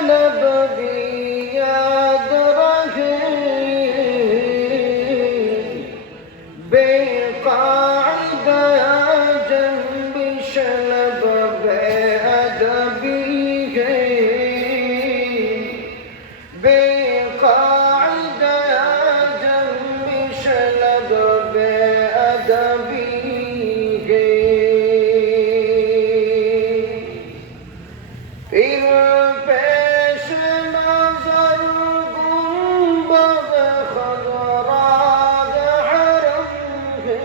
शलब भी याद रहे बेकायदा जंब शलब बेअदबी है बेकायदा जंब शलब बेअदबी है फिर पेश नजर गुंबद खजराग हरम है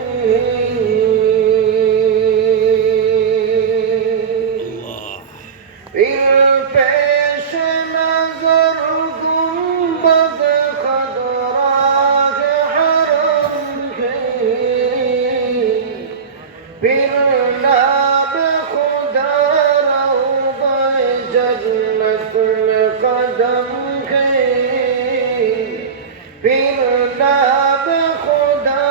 फिर पेश नजर गुंबद खजराग हरम है फिर नाब खुदा रौज़े जन्नत में कदम है फिर नाब खुदा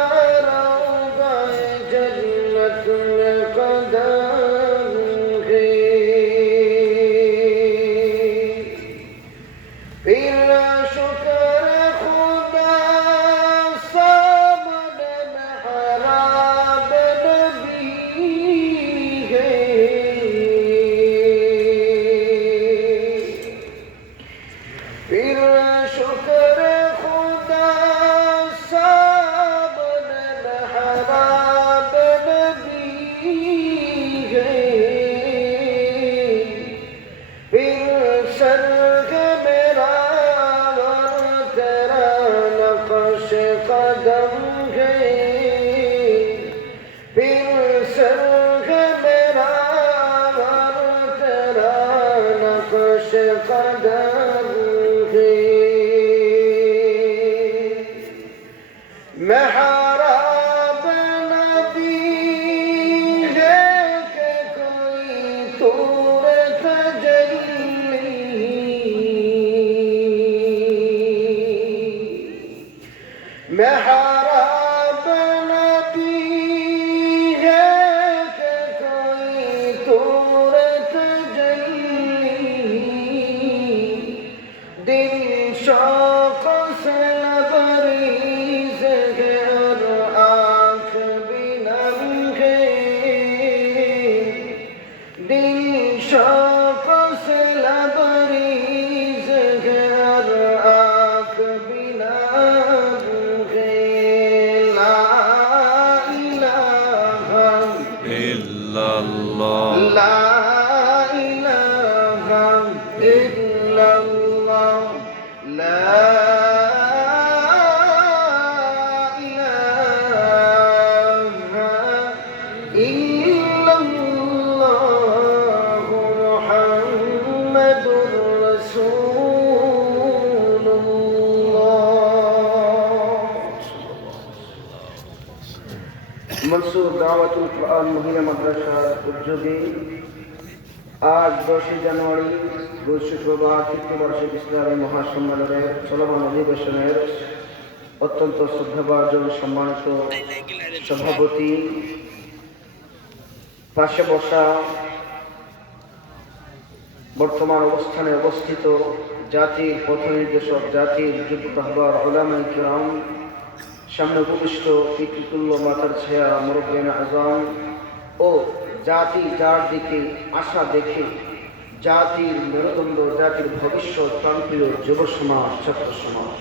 रौज़े जन्नत में कदम है फिर शुक्र खुदा सामने मेहराब नबी है फिर शुक्र खुदा सामने मेहराब नबी है फिर सर्ग मेरा वर तेरा नक्श कदम है फिर सर्ग मेरा वर तेरा नक्श कदम है मेहराब नबी है कि कोई तूर तजल्ली मेहराब नबी है कि कोई तूर तजल्ली दिल शौक से लबरीज है और आँख भी नम है दिल शौक से लबरीज है और आँख भी नम है ला इलाहा illallah ला इलाहा इल्लल्लाह ला इलाहा इल्लल्लाह मुहम्मदुर रसूलुल्लाह मंसूर दावतुल कुरान महिला মাদ্রাসার উদ্যোগে আজ 10 জানুয়ারি রোজ শুক্রবার তৃতীয় বার্ষিক ইসলামী মহাসম্মেলনের চলমান অধিবেশনের অত্যন্ত শ্রদ্ধাভাজন সম্মানিত সভাপতি পাশে বসা বর্তমান অবস্থানে অবস্থিত জাতির পথনির্দেশক জাতির যুগ্ম রাহবার উলামায়ে কিরাম সামনে উপবিষ্ট পিতৃতুল্য মাতার ছায়া মুরব্বিয়ানে আযম ও জাতি যার দিকে আশা দেখে জাতির মেরুদণ্ড জাতির ভবিষ্যৎ প্রাণপ্রিয় যুব সমাজ ছাত্র সমাজ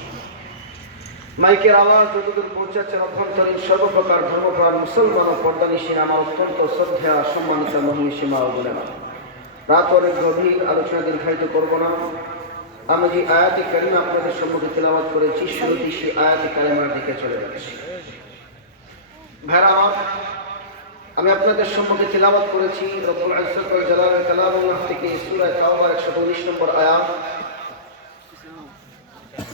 মাইকের আওয়াজ যতদূর পৌঁছাচ্ছে অভ্যন্তরীণ সর্বপ্রকার ধর্মপ্রাণ মুসলমান ও পর্দানিশীন আমার অত্যন্ত শ্রদ্ধা সম্মানিত মহিষীমা ও বোনেরা রাত অনেক গভীর আলোচনা দীর্ঘায়িত করব না আমি যে আয়াতে কারিমা আপনাদের সম্মুখে তেলাওয়াত করেছি শুরুতেই সেই আয়াতে কারিমার দিকে চলে যাচ্ছি ভাইরা আমার আমি আপনাদের সম্মুখে তেলাওয়াত করেছি রব্বুল ইজ্জত ওয়াল জালালের কালামুল্লাহ থেকে সূরা তাওবার 119 নম্বর আয়াত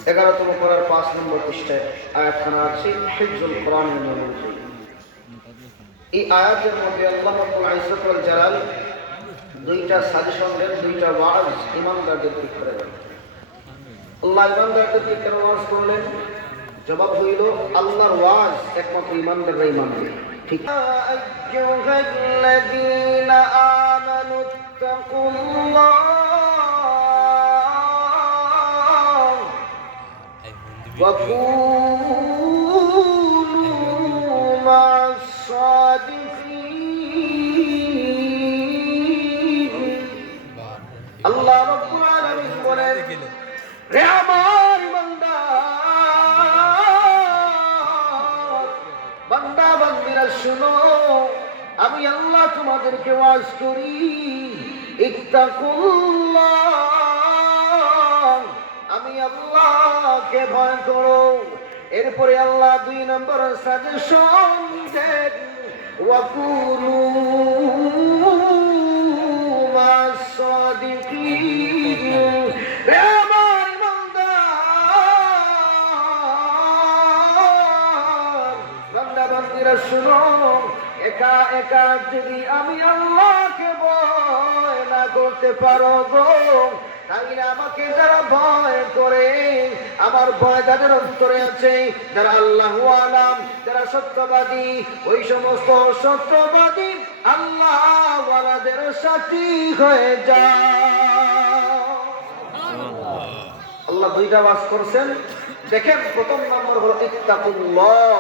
11তম পারার 5 নম্বর পৃষ্ঠায় আয়াতখানা আছে হিফজুল কোরআনের মধ্যে এই আয়াতের মধ্যে আল্লাহ রব্বুল ইজ্জত ওয়াল জালাল দুইটা সাজেশন দেন দুইটা ওয়াজ ইমানদারদেরকে করেন আল্লাহ ইমানদারদেরকে কেন ওয়াজ করলেন জবাব হইল আল্লাহর ওয়াজ একমাত্র ইমানদাররাই মানবে ঠিক আইয়ুহাল্লাযীনা আমানু তাকুল্লাহ وكونوا مع الصادقين আল্লাহ রাব্বুল আলামিন বলেন, রে আমার বান্দা বান্দিরা শুনো, আমি আল্লাহ তোমাদেরকে ওয়াজ করি, ইত্তাকুল্লাহ, আমি আল্লাহকে ভয় করো। এরপরে আল্লাহ 2 নম্বর সাজেশন দেন, ওয়াকুনু মাস সাদিকিন। রে আমার বান্দা বান্দিরা শুনো, একা একা যদি আমি আল্লাহকে ভয় না করতে পারো গো, তাইলে আমাকে যারা ভয় করে, আমার ভয় যাদের অন্তরে আছে, যারা আল্লাহু আলাম, যারা সত্যবাদী, ওই সমস্ত সত্যবাদী আল্লাহ ওয়ালাদের সাথী হয়ে যায়। আল্লাহ 2টা ওয়াজ করছেন। দেখেন, প্রথম নম্বর হলো ইত্তাকুল্লাহ।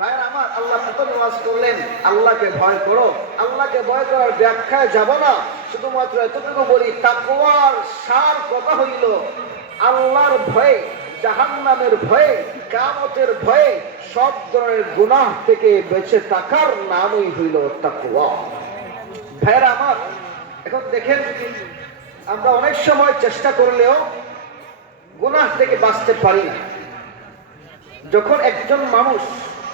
ভাই আমার, আল্লাহ প্রথম ওয়াজ করলেন আল্লাহকে ভয় করো। আল্লাহকে ভয় করার ব্যাখ্যায় যাব না, শুধুমাত্র এতটুকু বলি, তাকওয়ার সার কথা হইল আল্লাহর ভয়ে, জাহান্নামের ভয়ে, কিয়ামতের ভয়ে, সব ধরনের গুনাহ থেকে বেঁচে থাকার নামই হইল তাকওয়া। ভাইরা আমার, এখন দেখেন, আমরা অনেক সময় চেষ্টা করলেও গুনাহ থেকে বাঁচতে পারি না। যখন একজন মানুষ,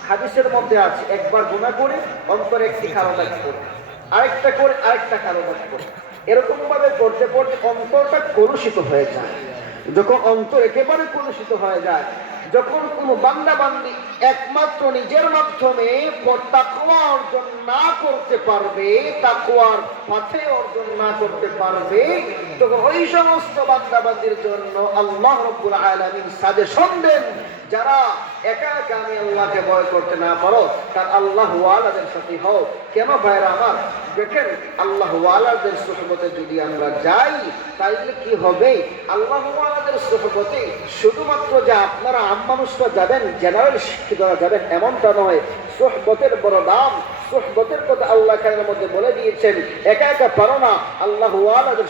হাদিসের মধ্যে আছে, একবার গুনাহ করে অন্তরে একটি কালো দাগ পড়ে, আরেকটা করে আরেকটা কালো দাগ পড়ে, এরকম ভাবে পড়তে পড়তে অন্তরটা কলুষিত হয়ে যায়। যখন অন্তর একেবারে কলুষিত হয়ে যায়, যখন কোনো বান্দা বান্দি একমাত্র নিজের মাধ্যমে তাকওয়া অর্জন না করতে পারবে, তাকওয়ার পথে অর্জন না করতে পারবে, তখন ওই সমস্ত বান্দা বান্দির জন্য আল্লাহ রাব্বুল আলামিন সাজেশন দেন, যারা একা একা আমি আল্লাহকে ভয় করতে না পারো, তার আল্লাহ ওয়ালাদের সাথে হও। কেন ভাইরা আমার, দেখেন, আল্লাহ ওয়ালাদের সুহবতে যদি আমরা যাই, তাইলে কি হবে? আল্লাহ ওয়ালাদের সুহবতে শুধুমাত্র যে আপনারা আম মানুষরা যাবেন, জেনারেল শিক্ষিতরা যাবেন, এমনটা নয়। সুহবতের বড় দাম। সুহবতের কথা আল্লাহ কারীমের মধ্যে বলে দিয়েছেন, একা একা পারো না, আল্লাহ ওয়ালাদের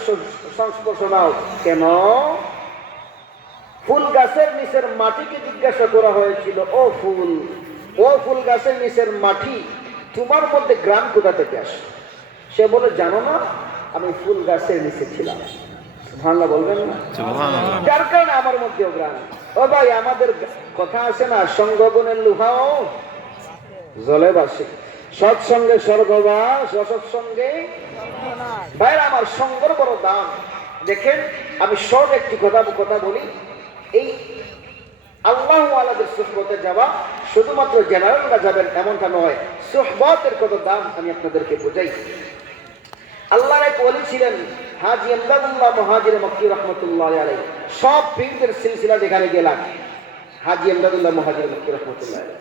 সংস্পর্শ নাও। কেন? ফুল গাছের নিচের মাটিকে জিজ্ঞাসা করা হয়েছিল, ও ফুল গাছের নিচের মাটি, তোমার মধ্যে গ্রাম কোথা থেকে আসে? সে বলে, জানো না, আমি ফুল গাছের নিচে ছিলাম। সুবহানাল্লাহ বলবেন না? যার কারণে আমার মধ্যেও গ্রাম। ও ভাই, আমাদের কথা আছে না, সঙ্গগুণের লোহাও জলে বাসে, সৎসঙ্গে স্বর্গবাস, অসৎসঙ্গে। ভাইরা আমার, সঙ্গের বড় দাম। দেখেন, আমি শর্ট একটি কথা বলি, এই আল্লাহ ওয়ালাদের সুহবতে যাওয়া শুধুমাত্র জেনারেলরা যাবেন এমনটা নয়। সুহবতের কত দাম আমি আপনাদেরকে বোঝাই। আল্লাহর এক ওলি ছিলেন হাজী এমদাদুল্লাহ মুহাজির মক্কি রহমতুল্লাহ আলাইহি। সব পীরদের সিলসিলা যেখানে গেলাম, হাজী এমদাদুল্লাহ মুহাজির মক্কি রহমতুল্লাহ আলাইহি।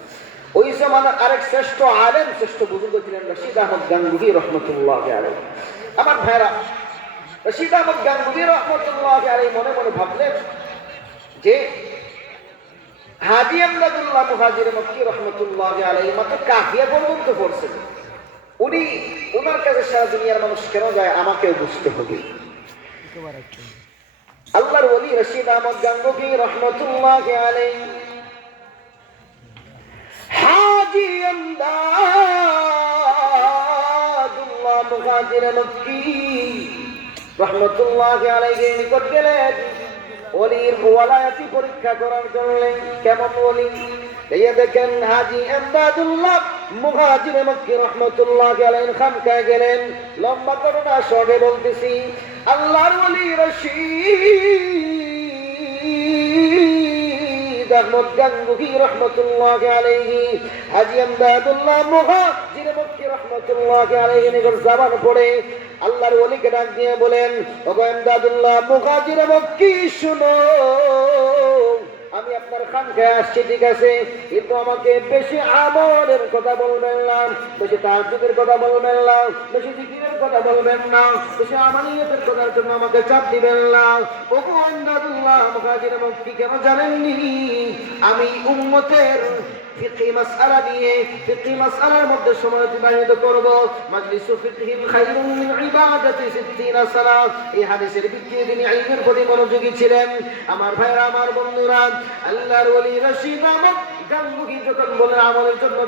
ওই জমানার আরেক শ্রেষ্ঠ আলেম, শ্রেষ্ঠ বুজুর্গ ছিলেন রশিদ আহমদ গাঙ্গুহি রহমতুল্লাহ আলাইহি। আমার ভাইরা, রশিদ আহমদ গাঙ্গুহি রহমতুল্লাহ আলাইহি মনে মনে ভাবলেন যে হাজী এমদাদুল্লাহ মুহাজির মক্কি রহমতুল্লাহ আলাইহি মাত্র কাফিয়া পর্যন্ত পড়ছেন। উনি, ওনার কাছে সারা দুনিয়ার মানুষ কেন যায়, আমাকেও বুঝতে হবে। আল্লাহর ওলি রশিদ আহমদ গাঙ্গুহি রহমতুল্লাহ আলাইহি হাজী এমদাদুল্লাহ মুহাজির মক্কি রহমতুল্লাহ আলাইহি নিকট গেলেন ওলির ওয়ালায়াতি পরীক্ষা করার জন্য। কেমন ওলি? এই দেখেন, হাজী এমদাদুল্লাহ মুহাজির মক্কি রহমতুল্লাহ আলাইহি খানকায় গেলেন। লম্বা করে না, শর্টে বলতেছি। আল্লাহর ওলি রশিদ আহমদ গাঙ্গুহি রহমতুল্লাহ আলাইহি হাজী এমদাদুল্লাহ মুহাজির মক্কি রহমতুল্লাহ আলাইহি নিকট জবান পড়ে আল্লাহর ওলিকে ডাক দিয়ে বলেন, ওগো এমদাদুল্লাহ মুহাজির মক্কি, শুনো, আমি আপনার খানকায় আসছি ঠিক আছে, কিন্তু আমাকে বেশি আমলের কথা বলবেন না, বেশি তাহাজ্জুদের কথা বলবেন না, বেশি জিকিরের কথা বলবেন না, বেশি আমানিয়তের কথার জন্য আমাকে চাপ দিবেন না। ওগো আন্দাদুল্লাহ মুহাজির মুফতি কেন জানেননি? আমি উম্মতের ফিকহি মাসআলা নিয়ে ফিকহি মাসআলার মধ্যে সময় অতিবাহিত করব। মাজলিসু ফিকহিন খায়রুম মিন ইবাদাতি 60 সালাত। এই হাদিসের ভিত্তিতে তিনি ইলমের প্রতি মনোযোগী ছিলেন। আমার ভাইরা, আমার বন্ধুরা, আল্লাহর ওলি রশিদ আহমদ গাঙ্গুহি যখন বলে আমলের জন্য